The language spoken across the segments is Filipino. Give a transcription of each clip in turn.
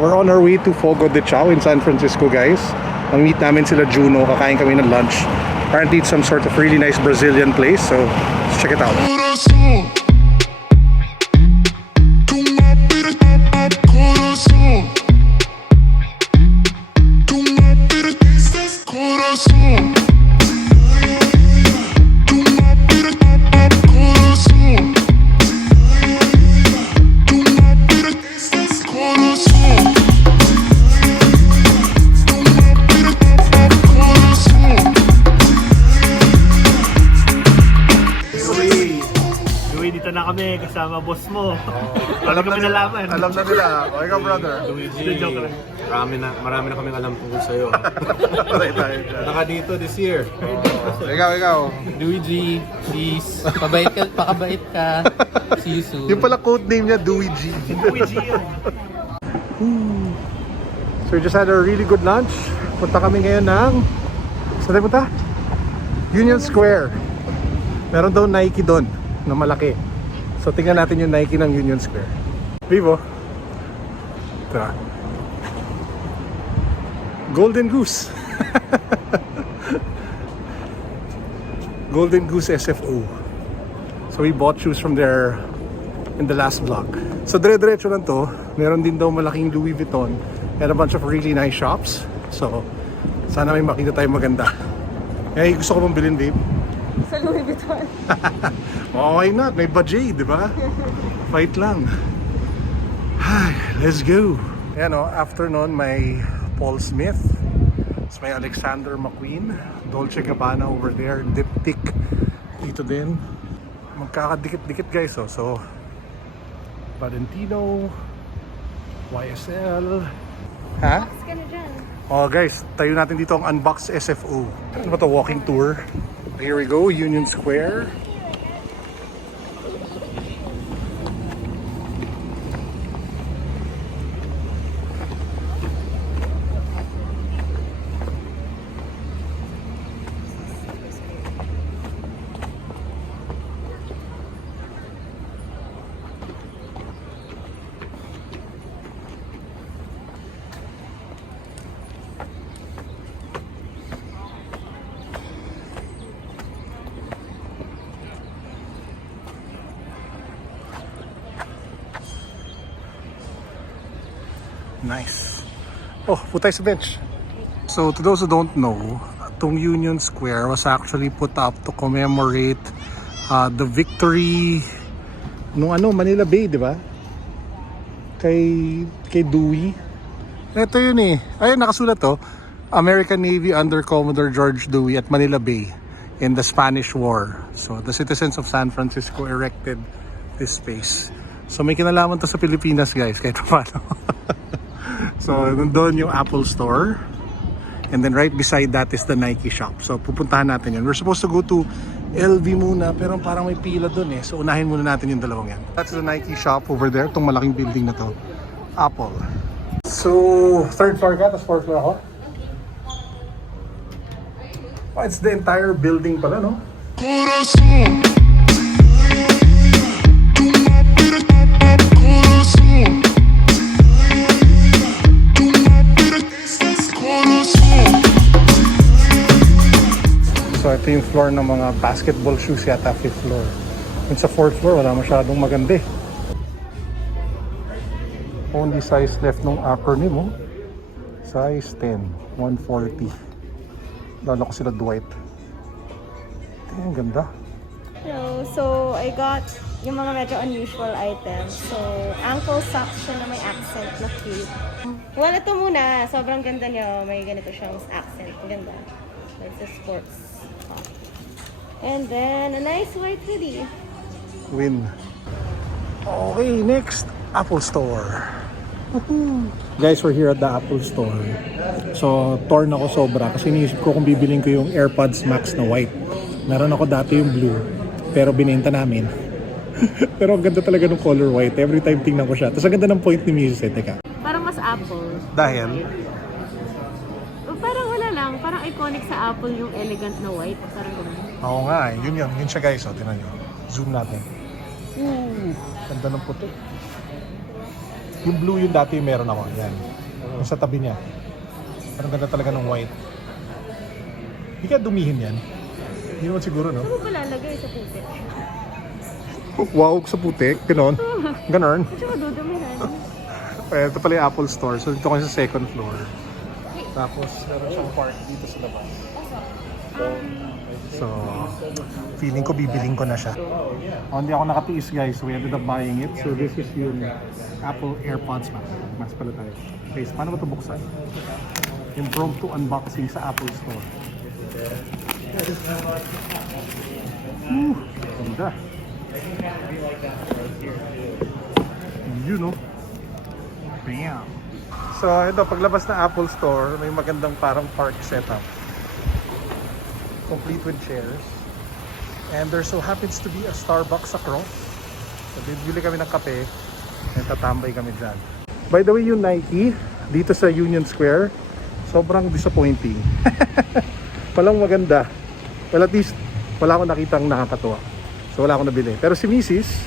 We're on our way to Fogo de Chao in San Francisco, guys. Ang meet namin sila Juno, kakain kami ng lunch. Apparently it's some sort of really nice Brazilian place, so let's check it out. Kasama boss mo. Alam na nila. Alam na nila. Okay ka, brother. Luigi, marami na kaming alam tungkol sa'yo. Naka dito this year. Ikaw. Luigi, please. Pakabait ka. See you soon. Yung pala code name niya, Luigi. Luigi yun. So we just had a really good lunch. Punta kami ngayon ng... Saan tayo punta? Union Square. Meron daw Nike doon na malaki. So tingnan natin yung Nike ng Union Square. Vivo. Tara. Golden Goose. Golden Goose SFO. So we bought shoes from there in the last vlog. So dire-diretso lang to. Meron din daw malaking Louis Vuitton and a bunch of really nice shops. So sana may makita tayo maganda. Eh, gusto ko bang bilhin, babe? Sa Louis Vuitton. Oh, why not? May budget, di ba? Fight lang. Let's go. Ayan o, after nun, may Paul Smith. Tapos may Alexander McQueen. Dolce Gabbana over there. Diptyque. Dito din. Magkakadikit-dikit, guys. Oh. So, Valentino. YSL. Ha? Box ka na dyan. Oh, guys. Tayo natin dito ang unboxed SFO. Ano ba ito? Walking tour. Here we go, Union Square. Nice. Oh, put tayo sa bench. So, to those who don't know, itong Union Square was actually put up to commemorate the victory nung Manila Bay, di ba? Kay Dewey. Ito yun eh. Ayun, nakasulat to. American Navy under Commodore George Dewey at Manila Bay in the Spanish War. So, the citizens of San Francisco erected this space. So, may kinalaman to sa Pilipinas, guys, kahit paano. So, nandun yung Apple Store. And then right beside that is the Nike shop. So, pupuntahan natin yun. We're supposed to go to LV muna, pero parang may pila dun eh. So, unahin muna natin yung dalawang yan. That's the Nike shop over there. Itong malaking building na to. Apple. So, third floor ka, tapos fourth floor ako? Oh, it's the entire building pala, no? So ito yung floor ng mga basketball shoes yata, 5th floor. Yung sa 4th floor wala masyadong maganda eh. Only size left nung acronym mo. Size 10, 140. Lalo ko sila Dwight. Ang ganda. Hello, so I got yung mga medyo unusual items. So, ankle socks siya na may accent na cute. Well, ito muna. Sobrang ganda niya. May ganito siyang accent. Ganda. It's a sports. And then, a nice white hoodie. Win. Okay, next. Apple Store. Guys, we're here at the Apple Store. So, torn ako sobra kasi iniisip ko kung bibilin ko yung AirPods Max na white. Meron ako dati yung blue, pero binenta namin. Pero ang ganda talaga ng color white. Every time tingnan ko siya. Tapos ang ganda ng point ni Mrs. Teka. Parang mas Apple. Dahil? Parang wala lang. Parang iconic sa Apple yung elegant na white. Parang gano'n. Oo nga eh. Yun yun. Yun siya guys. O, tingnan nyo. Zoom natin. Ganda ng puti. Yung blue yung dati meron ako. Yan. Yung sa tabi niya. Parang ganda talaga ng white. Hindi kaya dumihin yan. Hindi naman siguro, no? Ano ba lalagay sa putik? Wow, sa putik. Ganon. Ganon. Tsaka dudumihan. Ito pala yung Apple Store. So dito kami sa second floor. Tapos meron siyang park dito sa labas. So, feeling ko bibiling ko na siya. Hindi ako nakatiis guys, so we ended up buying it. So this is yung Apple AirPods Max. Mas pala tayo. Okay, so paano ba ito buksan? Yung prompt to unboxing sa Apple Store. Ganda. You know. Bam. So ito, paglabas na Apple Store, may magandang parang park setup. Complete with chairs. And there so happens to be a Starbucks across. So bibili kami ng kape and tatambay kami dyan. By the way, yung Nike dito sa Union Square, sobrang disappointing. Walang maganda. Well, at least wala akong nakitang nakakatuwa. So wala akong nabili. Pero si Mrs.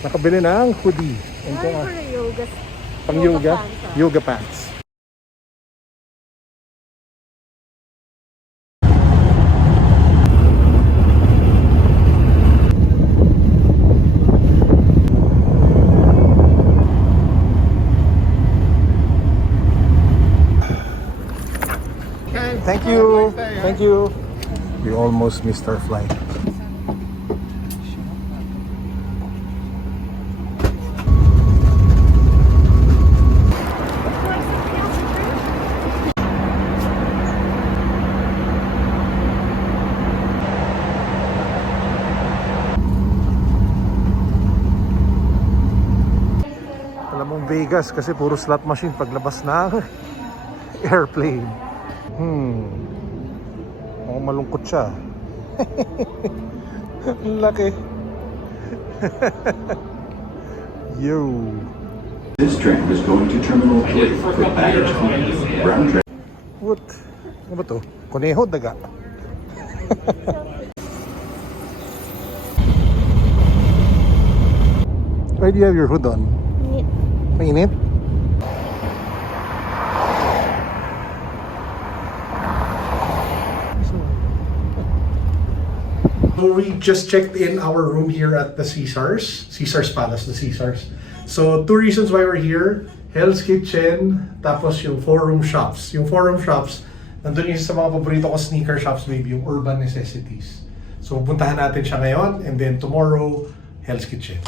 nakabili ng hoodie. And Ay, for yoga. pang yoga, pants, ah. yoga pants. Thank you. Thank you. We almost missed our flight. Alam mong Vegas kasi puro slot machine paglabas ng airplane. Mukhang malungkot siya. Ang laki. Yo. This train is going to Terminal 3 for baggage claim. Round trip. What? Ano ba to? Koneho, daga. Why do you have your hood on? Neat. Mainit? So we just checked in our room here at the Caesars Palace, the Caesars. So two reasons why we're here: Hell's Kitchen, tapos yung 4-room shops. Yung 4-room shops, nandun yung isa sa mga paborito ko sneaker shops, maybe yung Urban Necessities. So puntahan natin siya ngayon, and then tomorrow, Hell's Kitchen.